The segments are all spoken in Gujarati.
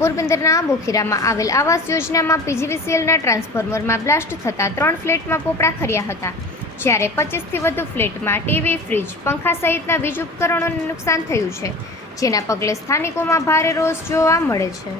પોરબંદરના બોખીરામાં આવેલ આવાસ યોજનામાં પીજીવીસીએલના ટ્રાન્સફોર્મરમાં બ્લાસ્ટ થતાં ત્રણ ફ્લેટમાં પોપડા ખર્યા હતા. જ્યારે પચીસથી વધુ ફ્લેટમાં ટીવી, ફ્રીજ, પંખા સહિતના વીજ ઉપકરણોને નુકસાન થયું છે, જેના પગલે સ્થાનિકોમાં ભારે રોષ જોવા મળે છે.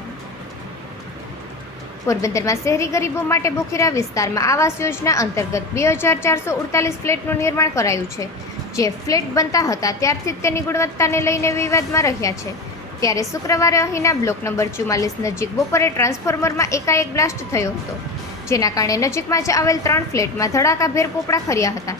પોરબંદરમાં શહેરી ગરીબો માટે બોખીરા વિસ્તારમાં આવાસ યોજના અંતર્ગત બે હજાર ચારસો ઉડતાલીસ ફ્લેટનું નિર્માણ કરાયું છે. જે ફ્લેટ બનતા હતા, ત્યારથી તેની ગુણવત્તાને લઈને વિવાદમાં રહ્યા છે. ત્યારે શુક્રવારે અહીંના બ્લોક નંબર ચુમ્માલીસ નજીક બપોરે ટ્રાન્સફોર્મરમાં એકાએક બ્લાસ્ટ થયો હતો, જેના કારણે નજીકમાં જ આવેલ ત્રણ ફ્લેટમાં ધડાકાભેર પોપડા ખર્યા હતા.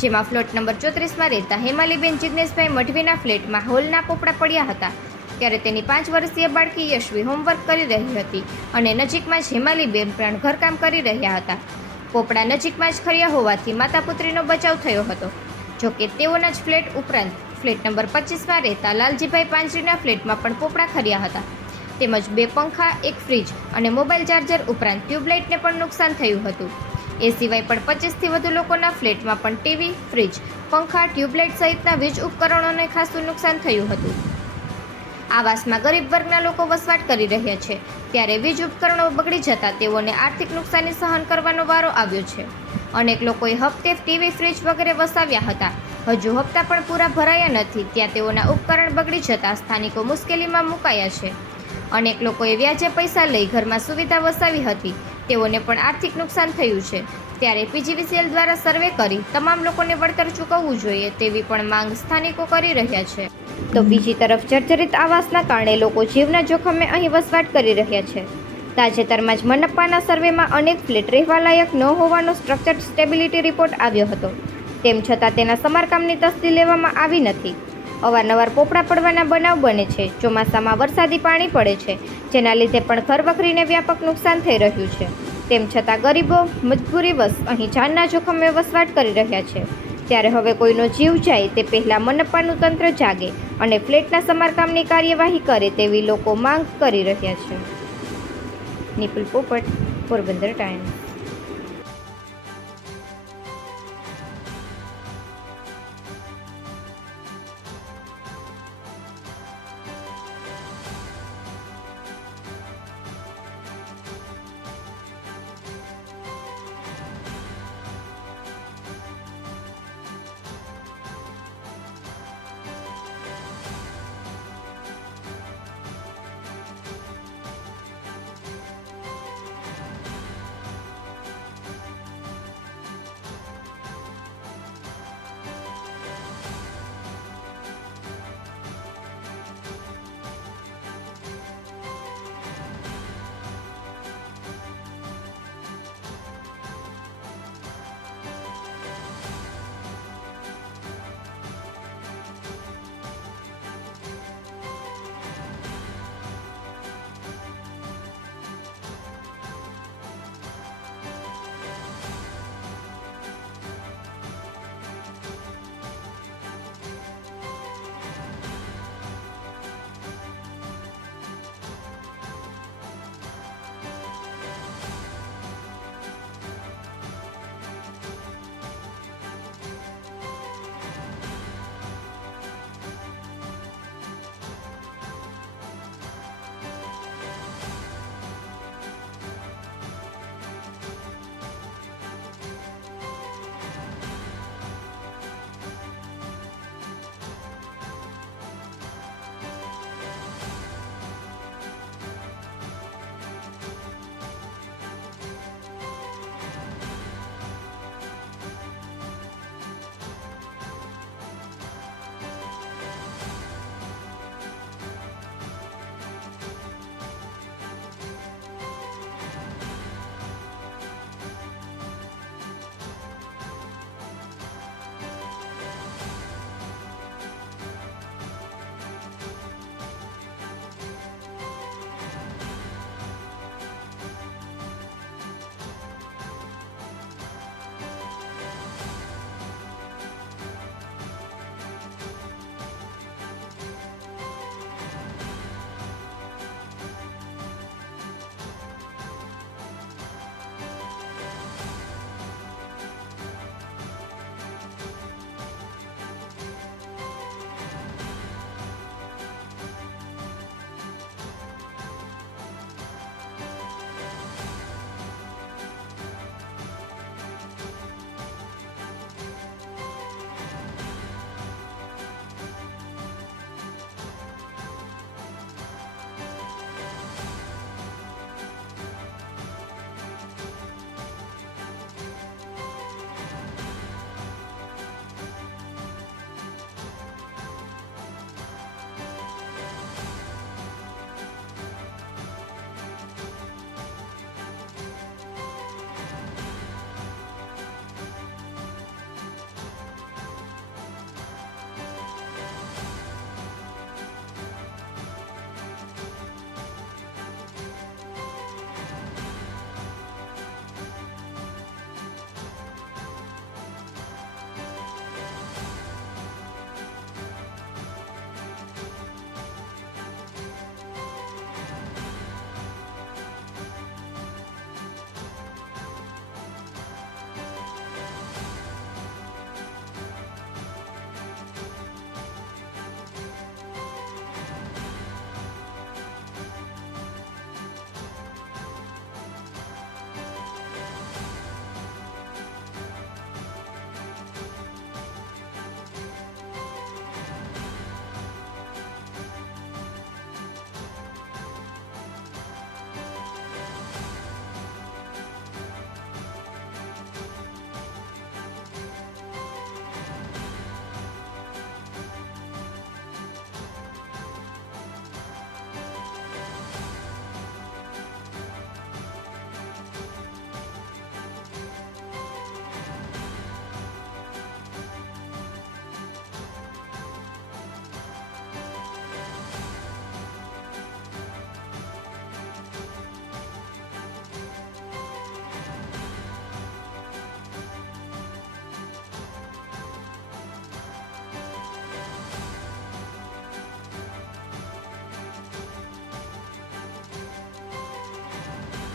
જેમાં ફ્લોટ નંબર ચોત્રીસમાં રહેતા હેમાલીબેન જિજ્ઞેશભાઈ મઢવીના ફ્લેટમાં હોલના પોપડા પડ્યા હતા. ત્યારે તેની પાંચ વર્ષીય બાળકી યશવી હોમવર્ક કરી રહી હતી અને નજીકમાં જ હેમાલીબેન પણ ઘરકામ કરી રહ્યા હતા. પોપડા નજીકમાં જ ખર્યા હોવાથી માતા પુત્રીનો બચાવ થયો હતો. જોકે તેઓના જ ફ્લેટ ઉપરાંત ફ્લેટ નંબર પચીસમાં રહેતા લાલજીભાઈ પાંજરીના ફ્લેટમાં પણ પોપડા ખર્યા હતા. તેમજ બે પંખા, એક ફ્રીજ અને મોબાઈલ ચાર્જર ઉપરાંત ટ્યુબલાઇટને પણ નુકસાન થયું હતું. એ સિવાય પણ પચીસથી વધુ લોકોના ફ્લેટમાં પણ ટીવી, ફ્રીજ, પંખા, ટ્યુબલાઇટ સહિતના વીજ ઉપકરણોને ખાસું નુકસાન થયું હતું. આવાસમાં ગરીબ વર્ગના લોકો વસવાટ કરી રહ્યા છે. ત્યારે વીજ ઉપકરણો બગડી જતા તેઓને આર્થિક નુકસાની સહન કરવાનો વારો આવ્યો છે. અનેક લોકોએ હપ્તે ટીવી, ફ્રીજ વગેરે વસાવ્યા હતા. હજુ હપ્તા પણ પૂરા ભરાયા નથી, ત્યાં તેઓના ઉપકરણ બગડી જતા સ્થાનિકો મુશ્કેલીમાં મુકાયા છે. અનેક લોકોએ વ્યાજે પૈસા લઈ ઘરમાં સુવિધા વસાવી હતી, તેઓને પણ આર્થિક નુકસાન થયું છે. ત્યારે પીજીવીસીએલ દ્વારા સર્વે કરી તમામ લોકોને વળતર ચૂકવવું જોઈએ તેવી પણ માંગ સ્થાનિકો કરી રહ્યા છે. તો બીજી તરફ જર્જરિત આવાસના કારણે લોકો જીવના જોખમે અહીં વસવાટ કરી રહ્યા છે. તાજેતરમાં જ મનપ્પાના સર્વેમાં અનેક ફ્લેટ રહેવાલાયક ન હોવાનો સ્ટ્રક્ચર સ્ટેબિલિટી રિપોર્ટ આવ્યો હતો. તેમ છતાં તેના સમારકામની તસ્દી લેવામાં આવી નથી. અવારનવાર પોપડા પડવાના બનાવ બને છે. ચોમાસામાં વરસાદી પાણી પડે છે, જેના લીધે પણ ઘરવખરીને વ્યાપક નુકસાન થઈ રહ્યું છે. તેમ છતાં ગરીબો મજબૂરીવશ અહીં જાનના જોખમે વસવાટ કરી રહ્યા છે. ત્યારે હવે કોઈનો જીવ જાય તે પહેલાં મનપ્પાનું તંત્ર જાગે અને ફ્લેટના સમારકામની કાર્યવાહી કરે તેવી લોકો માંગ કરી રહ્યા છે. નિપુલ પોપટ, પોરબંદર ટાઈમ્સ.